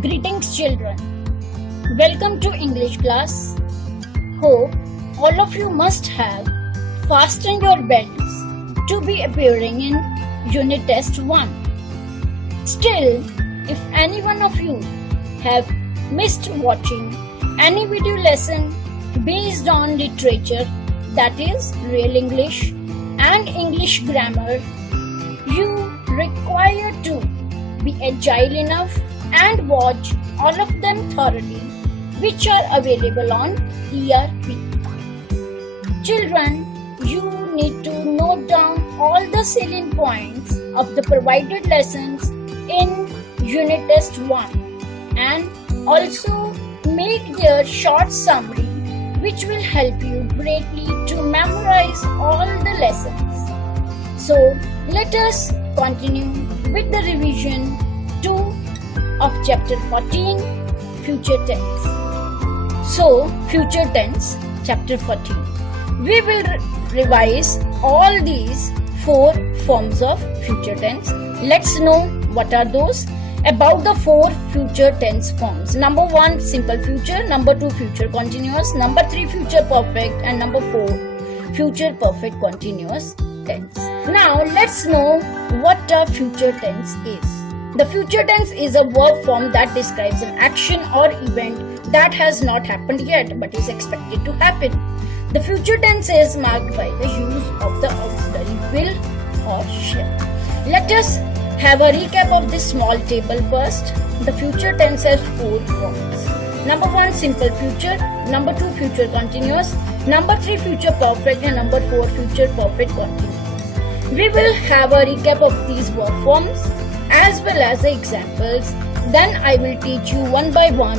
Greetings children. Welcome to English class. Hope all of you must have fastened your belts to be appearing in Unit Test 1. Still, if any one of you have missed watching any video lesson based on literature, that is real English and English grammar, you require to be agile enough and watch all of them thoroughly, which are available on ERP. Children, you need to note down all the salient points of the provided lessons in Unit Test 1 and also make their short summary, which will help you greatly to memorize all the lessons. So, let us continue with the revision 2 of chapter 14, future tense. So, future tense, chapter 14. We will revise all these 4 forms of future tense. Let's know what are those. About the 4 future tense forms. Number 1, simple future. Number 2, future continuous. Number 3, future perfect. And number 4, future perfect continuous tense. Now, let's know what a future tense is. The future tense is a verb form that describes an action or event that has not happened yet but is expected to happen. The future tense is marked by the use of the auxiliary will or shall. Let us have a recap of this small table first. The future tense has 4 forms. Number 1, simple future. Number 2, future continuous. Number 3, future perfect. And number 4, future perfect continuous. We will have a recap of these verb forms as well as the examples. Then I will teach you one by one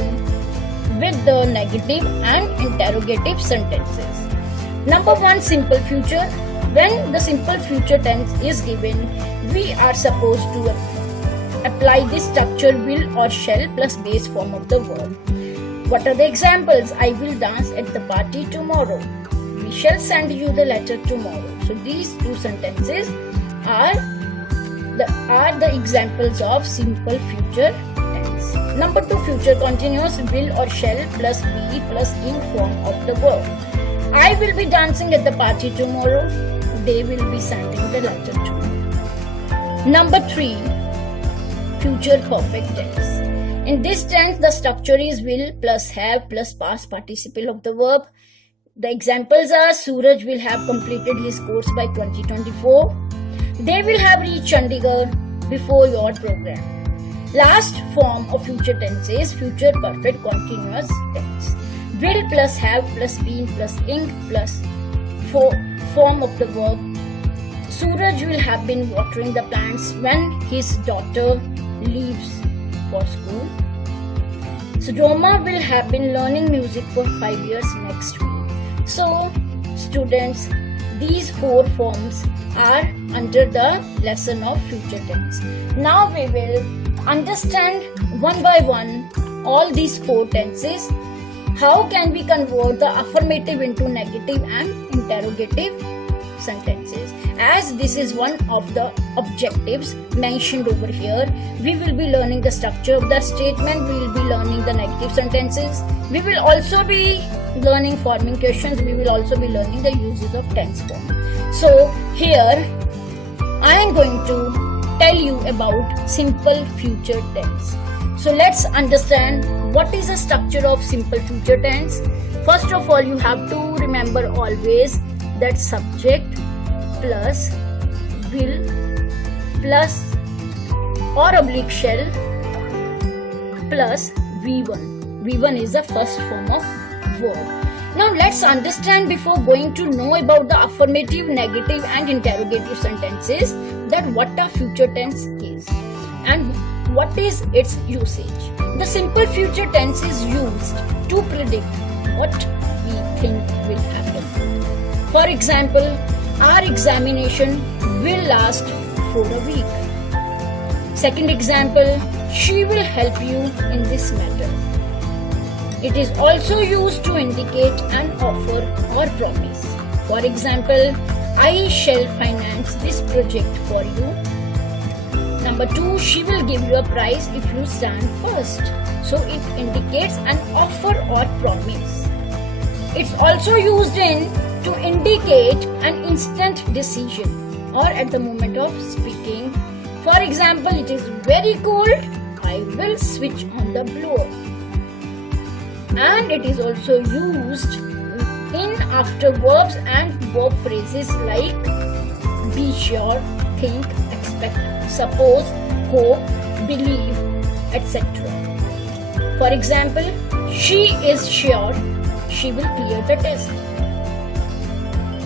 with the negative and interrogative sentences. Number 1, simple future. When the simple future tense is given, we are supposed to apply this structure will or shall plus base form of the verb. What are the examples? I will dance at the party tomorrow. We shall send you the letter tomorrow. So these 2 sentences are the examples of simple future tense. Number 2, future continuous, will or shall plus be plus in form of the verb. I will be dancing at the party tomorrow. They will be sending the letter tomorrow. Number 3, future perfect tense. In this tense, the structure is will plus have plus past participle of the verb. The examples are Suraj will have completed his course by 2024. They will have reached Chandigarh before your program. Last form of future tense is future perfect continuous tense. Will plus have plus been plus ing plus form of the verb. Suraj will have been watering the plants when his daughter leaves for school. Sudoma will have been learning music for 5 years next week. So, students, these 4 forms are under the lesson of future tense. Now we will understand one by one all these 4 tenses. How can we convert the affirmative into negative and interrogative sentences? As this is one of the objectives mentioned over here, we will be learning the structure of the statement, we will be learning the negative sentences, we will also be learning forming questions, we will also be learning the uses of tense form. So here I am going to tell you about simple future tense. So let's understand what is the structure of simple future tense. First of all, you have to remember always that subject plus will plus or oblique shall plus V1. V1 is the first form of verb. Now let's understand before going to know about the affirmative, negative and interrogative sentences that what a future tense is and what is its usage. The simple future tense is used to predict what we think will happen. For example, our examination will last for a week. Second example, she will help you in this matter. It is also used to indicate an offer or promise. For example, I shall finance this project for you. Number 2, she will give you a prize if you stand first. So it indicates an offer or promise. It's also used to indicate an instant decision or at the moment of speaking. For example, it is very cold, I will switch on the blower. And it is also used in after verbs and verb phrases like be sure, think, expect, suppose, hope, believe, etc. For example, she is sure she will clear the test.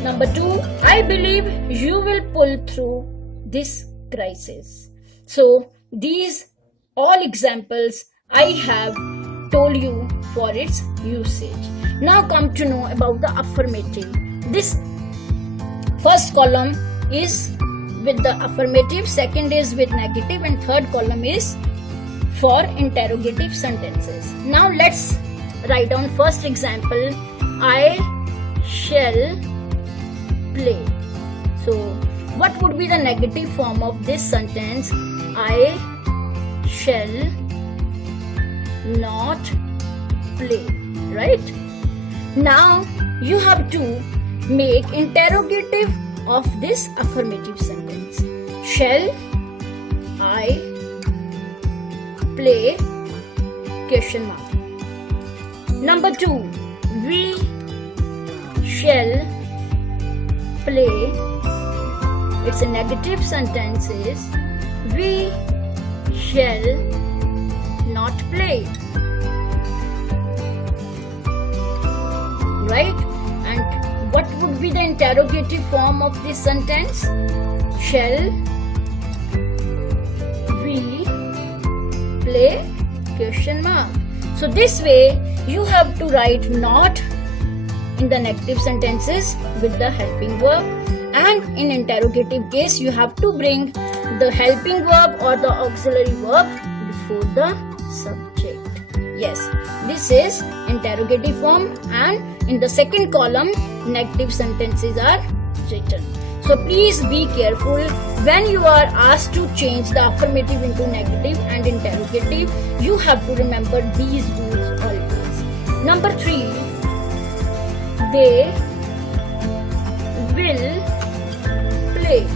Number 2, I believe you will pull through this crisis. So these all examples I have told you for its usage. Now come to know about the affirmative. This first column is with the affirmative, second is with negative, and third column is for interrogative sentences. Now let's write down first example. I shall play. So what would be the negative form of this sentence? I shall not play, right? Now you have to make interrogative of this affirmative sentence. Shall I play? Question mark. Number 2, we shall play. It's a negative sentence is we shall not play, right? And what would be the interrogative form of this sentence? Shall we play? Question mark. So this way you have to write not in the negative sentences with the helping verb, and in interrogative case you have to bring the helping verb or the auxiliary verb before the subject. Yes, this is interrogative form, and in the second column negative sentences are written. So please be careful when you are asked to change the affirmative into negative and interrogative. You have to remember these rules always. Number 3, they will play.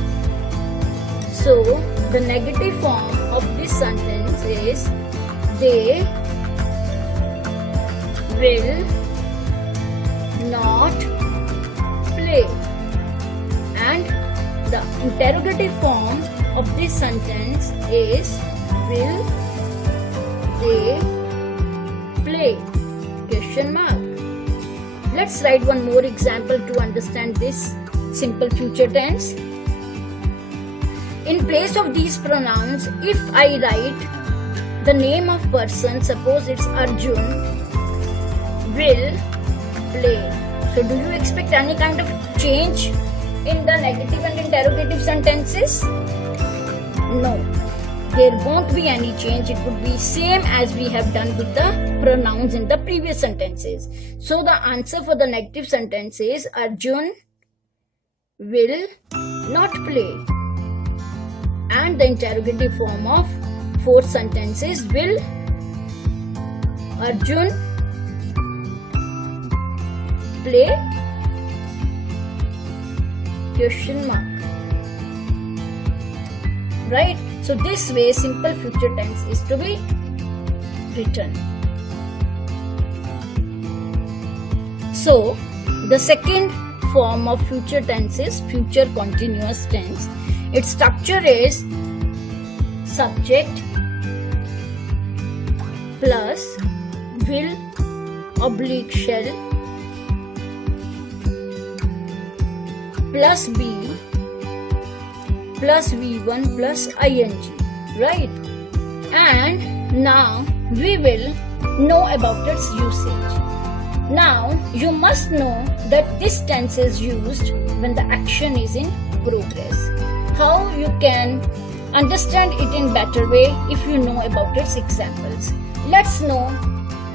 So the negative form of this sentence is they will not play, and the interrogative form of this sentence is will they play? Question mark. Let's write one more example to understand this simple future tense. In place of these pronouns, if I write the name of person, suppose it's Arjun will play. So do you expect any kind of change in the negative and interrogative sentences? No, there won't be any change. It would be same as we have done with the pronouns in the previous sentences. So the answer for the negative sentence is Arjun will not play, and the interrogative form of fourth sentence is will Arjun play? Question mark. Right? So this way simple future tense is to be written. So the second form of future tense is future continuous tense. Its structure is subject plus will oblique shall plus be plus V1 plus ing, right? And now we will know about its usage. Now you must know that this tense is used when the action is in progress. How you can understand it in better way if you know about its examples. Let's know.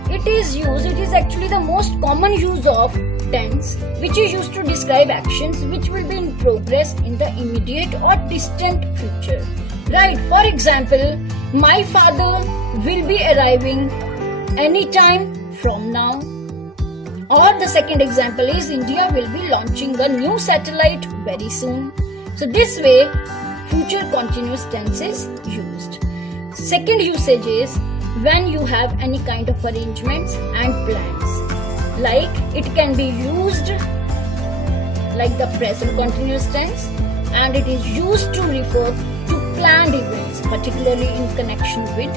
It is actually the most common use of tense which is used to describe actions which will be in progress in the immediate or distant future. Right, for example, my father will be arriving anytime from now. Or the second example is India will be launching a new satellite very soon. So this way, future continuous tense is used. Second usage is when you have any kind of arrangements and plans. Like it can be used like the present continuous tense, and it is used to refer to planned events, particularly in connection with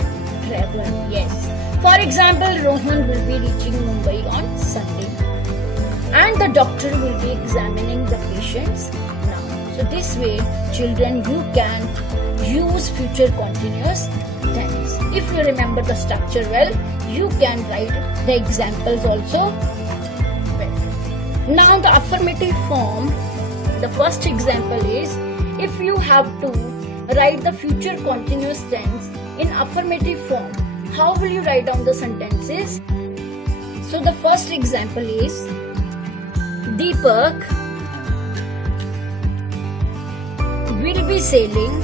travel. Yes. For example, Rohan will be reaching Mumbai on Sunday, and the doctor will be examining the patients now. So this way, children, you can use future continuous tense. If you remember the structure well, you can write the examples also well. Now the affirmative form, the first example is if you have to write the future continuous tense in affirmative form, how will you write down the sentences? So the first example is Deepak will be sailing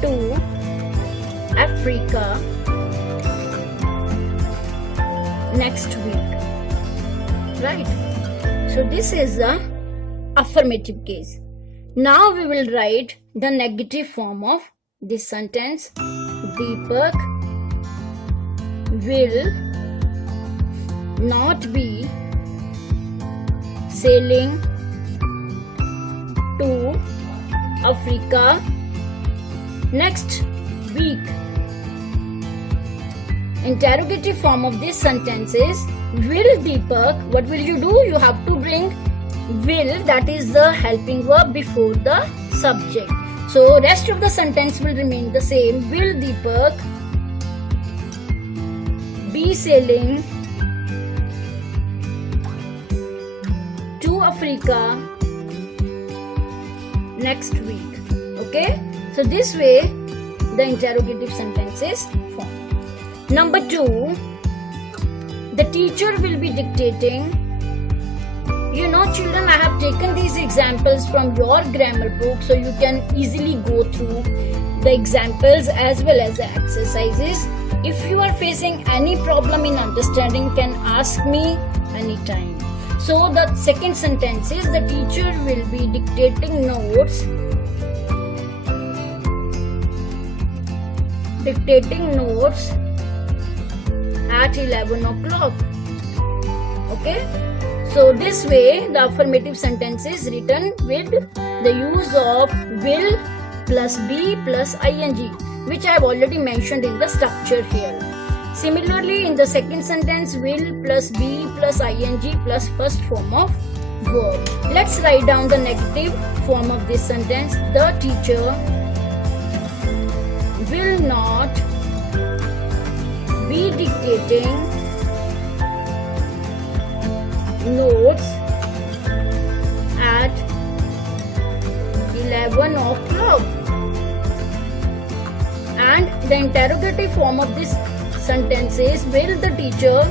to Africa next week. Right? So this is the affirmative case. Now we will write the negative form of this sentence. Deepak will not be sailing to Africa next week. Interrogative form of this sentence is will Deepak, what will you do? You have to bring will, that is the helping verb, before the subject. So rest of the sentence will remain the same. Will Deepak be sailing to Africa next week? Okay, so this way the interrogative sentence is formed. Number 2, the teacher will be dictating. You know, children, I have taken these examples from your grammar book, so you can easily go through the examples as well as the exercises. If you are facing any problem in understanding, you can ask me anytime. So the second sentence is the teacher will be dictating notes at 11 o'clock. Okay? So this way the affirmative sentence is written with the use of will plus be plus ing, which I have already mentioned in the structure here. Similarly, in the second sentence, will plus be plus ing plus first form of verb. Let's write down the negative form of this sentence. The teacher will not be dictating notes at 11 o'clock. And the interrogative form of this sentence is will the teacher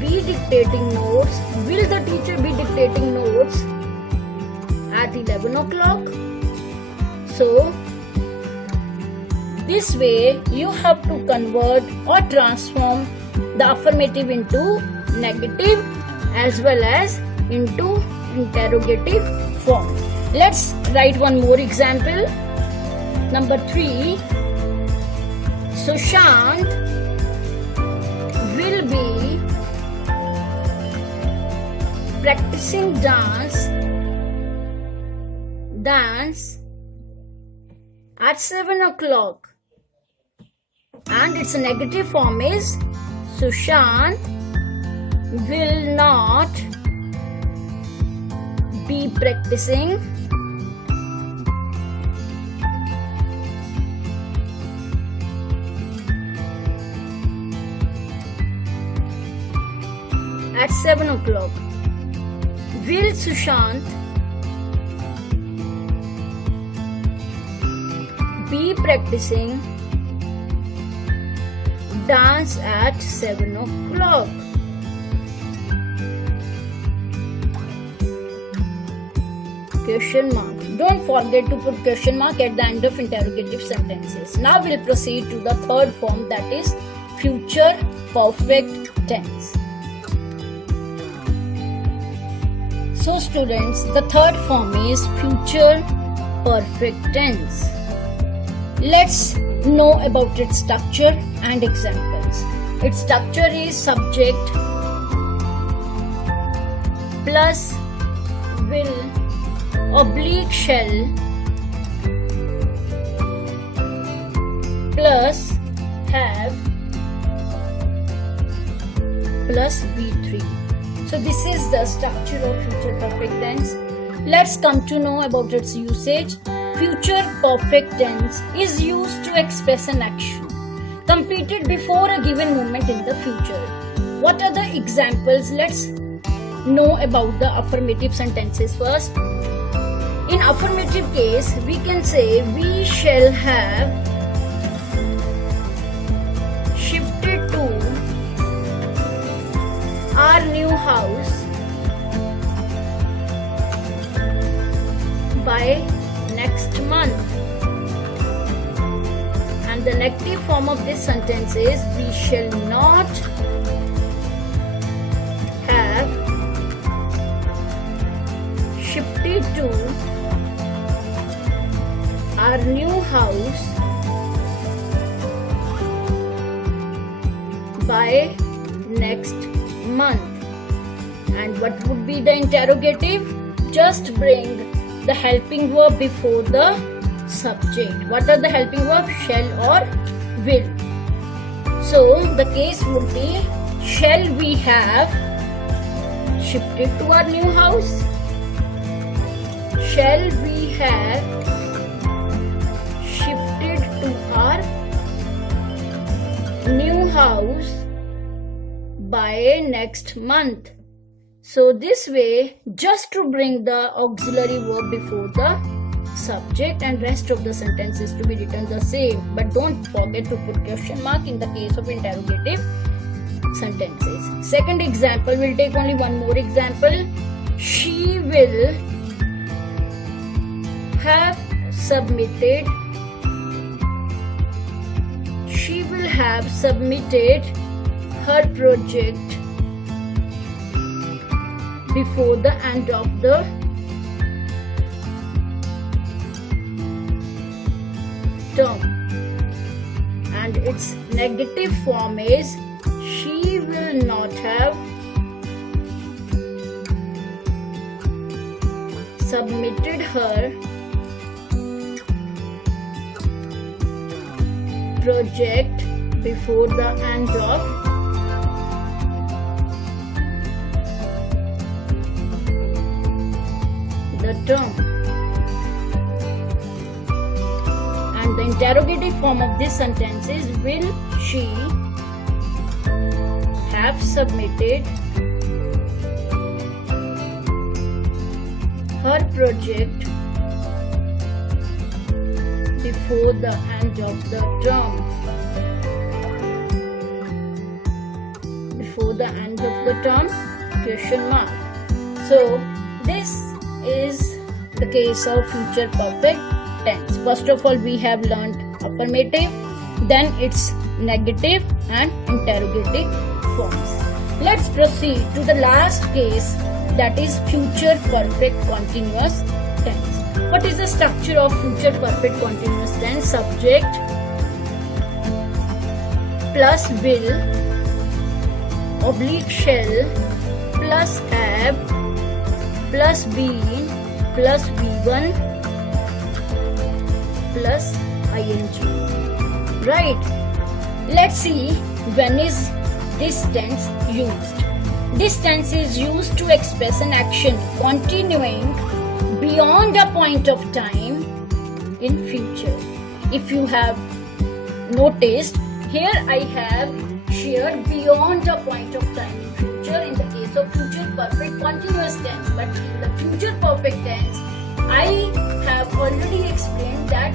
be dictating notes? Will the teacher be dictating notes at 11 o'clock? So this way you have to convert or transform the affirmative into negative as well as into interrogative form. Let's write one more example. Number 3, Sushant will be practicing dance at 7 o'clock. And its negative form is Sushant will not be practicing at 7 o'clock. Will Sushant be practicing dance at 7 o'clock. Question mark. Don't forget to put question mark at the end of interrogative sentences. Now we'll proceed to the third form, that is future perfect tense. So students, the third form is future perfect tense. Let's know about its structure and examples. Its structure is subject plus will oblique shall plus have plus V3. So this is the structure of future perfect tense. Let's come to know about its usage. Future perfect tense is used to express an action completed before a given moment in the future. What are the examples? Let's know about the affirmative sentences first. In affirmative case, we can say we shall have shifted to our new house by next month. And the negative form of this sentence is we shall not have shifted to our new house by next month. And what would be the interrogative? Just bring the helping verb before the subject. What are the helping verbs? Shall or will. So the case would be, shall we have shifted to our new house? Shall we have shifted to our new house by next month? So this way, just to bring the auxiliary verb before the subject, and rest of the sentences to be written the same. But don't forget to put question mark in the case of interrogative sentences. Second example, we'll take only one more example. She will have submitted her project before the end of the term. And its negative form is she will not have submitted her project before the end of the term. And the interrogative form of this sentence is will she have submitted her project before the end of the term. Before the end of the term? Question mark. So this is the case of future perfect tense. First of all, we have learned affirmative, then its negative and interrogative forms. Let's proceed to the last case, that is future perfect continuous tense. What is the structure of future perfect continuous tense? Subject plus will oblique shall plus have plus been plus V1 plus ing. Right? Let's see when is this tense used. This tense is used to express an action continuing beyond a point of time in future. If you have noticed, here I have shared beyond a point of time in future in the case of future perfect continuous tense. But in the future perfect tense, I have already explained that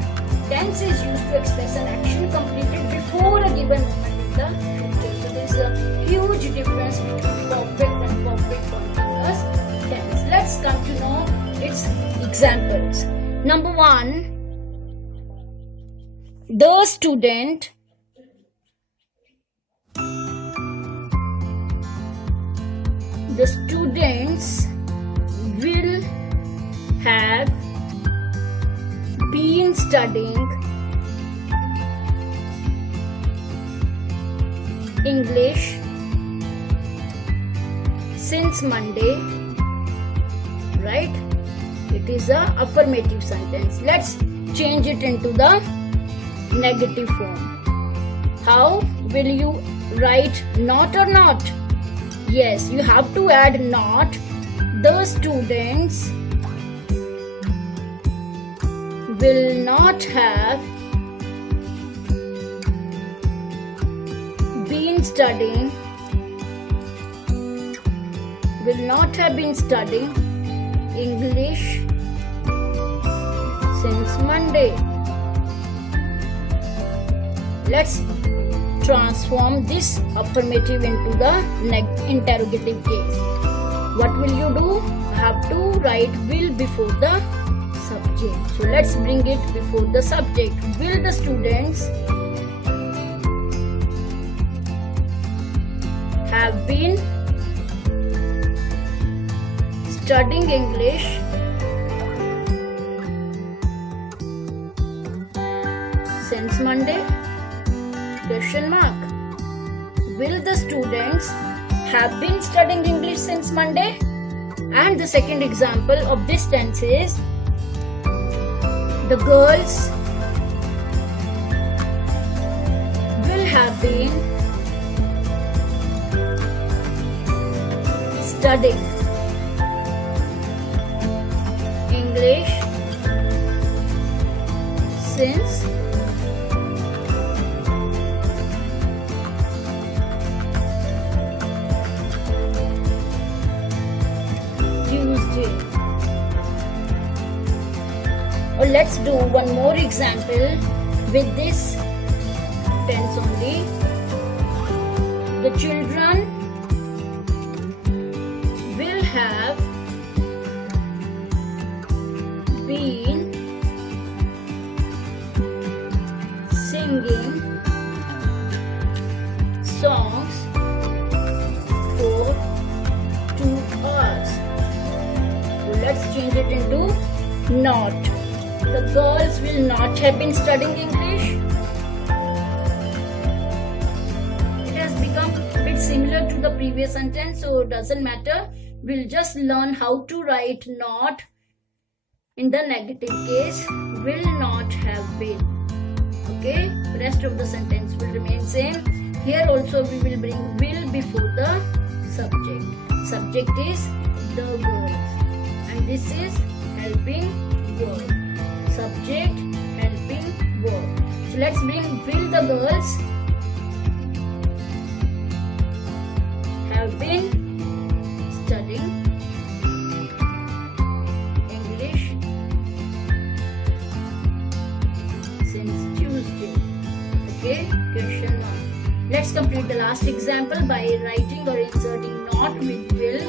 tense is used to express an action completed before a given moment in the future. So there is a huge difference between perfect and perfect continuous tense. Let's come to know its examples. Number 1, the student students will have been studying English since Monday, right? It is a affirmative sentence. Let's change it into the negative form. How will you write not or not? Yes, you have to add not. The students will not have been studying English since Monday. Let's transform this affirmative into the interrogative case. What will you do? Have to write will before the subject. So let's bring it before the subject. Will the students have been studying English since Monday? Question mark. Will the students have been studying English since Monday? And the second example of this tense is the girls will have been studying English since Tuesday. Or let's do one more example with this tense only. The children will have been singing songs for 2 hours. So let's change it into not. The girls will not have been studying English. It has become a bit similar to the previous sentence, so it doesn't matter. We'll just learn how to write not in the negative case. Will not have been. Okay, rest of the sentence will remain same. Here also we will bring will before the subject. Subject is the girls, and this is helping verb. Subject, helping verb. So let's bring will the girls have been studying English since Tuesday. Okay, question mark. Let's complete the last example by writing or inserting not with will.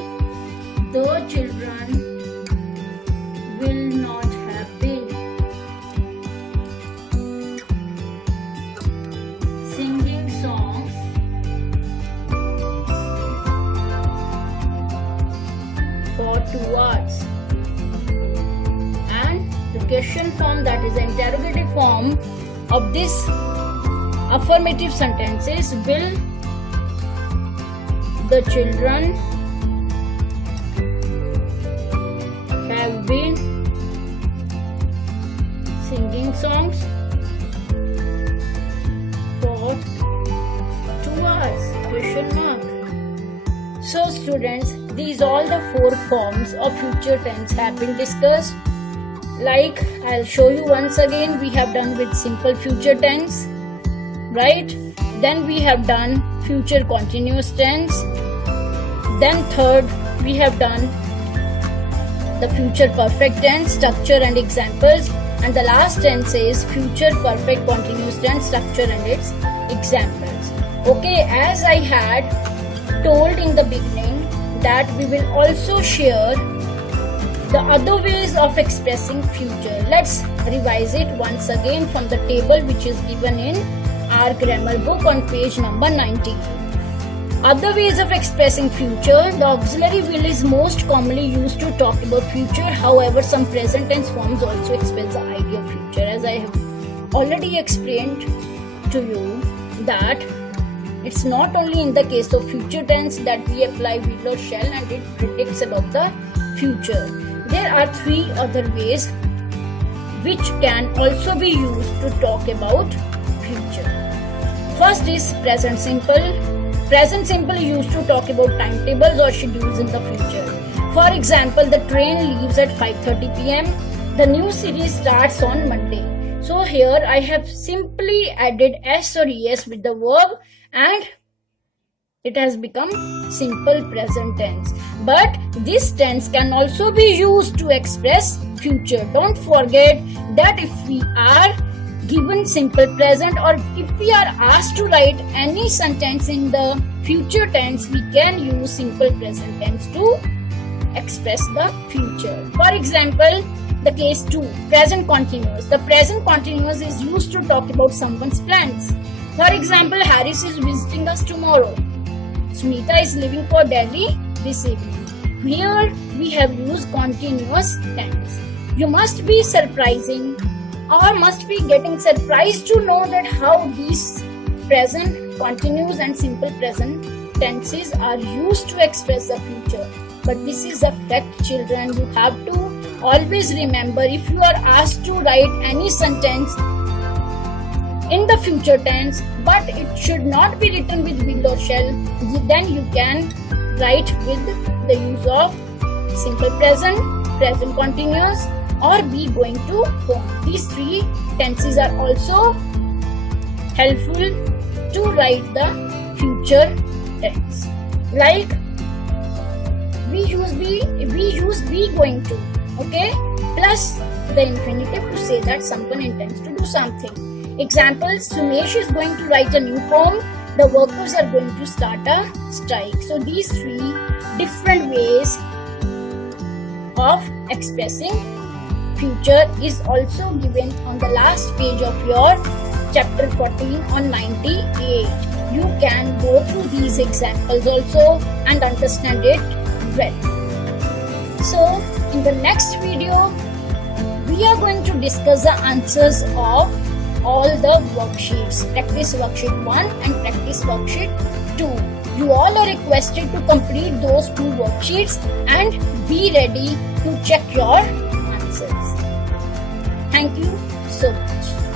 The children will not have been singing songs for 2 hours. And the question form, that is the interrogative form of this affirmative sentence is will the children have been singing songs for 2 hours? Question mark. So students, these all the 4 forms of future tense have been discussed. Like I'll show you once again, we have done with simple future tense, right? Then we have done future continuous tense. Then third, we have done the future perfect tense, structure and examples. And the last tense is future perfect continuous tense, structure and its examples. Okay, as I had told in the beginning that we will also share the other ways of expressing future. Let's revise it once again from the table which is given in our grammar book on page number 90. Other ways of expressing future. The auxiliary will is most commonly used to talk about future. However, some present tense forms also express the idea of future. As I have already explained to you that it's not only in the case of future tense that we apply will or shall and it predicts about the future. There are three other ways which can also be used to talk about future. First is present simple. Present simple is used to talk about timetables or schedules in the future. For example, the train leaves at 5:30 p.m. The new series starts on Monday. So here I have simply added s or es with the verb and it has become simple present tense. But this tense can also be used to express future. Don't forget that if we are given simple present or if we are asked to write any sentence in the future tense, we can use simple present tense to express the future. For example, the case 2, present continuous. The present continuous is used to talk about someone's plans. For example, Harris is visiting us tomorrow. Smita is leaving for Delhi this evening. Here we have used continuous tense. You must be surprising or must be getting surprised to know that how these present, continuous and simple present tenses are used to express the future. But this is a fact, children. You have to always remember, if you are asked to write any sentence in the future tense but it should not be written with will or shall, then you can write with the use of simple present, present continuous or be going to form. These three tenses are also helpful to write the future tense. Like we use be going to, okay, plus the infinitive to say that someone intends to do something. Examples, Sumesh is going to write a new poem. The workers are going to start a strike. So these three different ways of expressing future is also given on the last page of your chapter 14 on 98. You can go through these examples also and understand it well. So in the next video, we are going to discuss the answers of all the worksheets, practice worksheet 1 and practice worksheet 2. You all are requested to complete those 2 worksheets and be ready to check your answers. Thank you so much.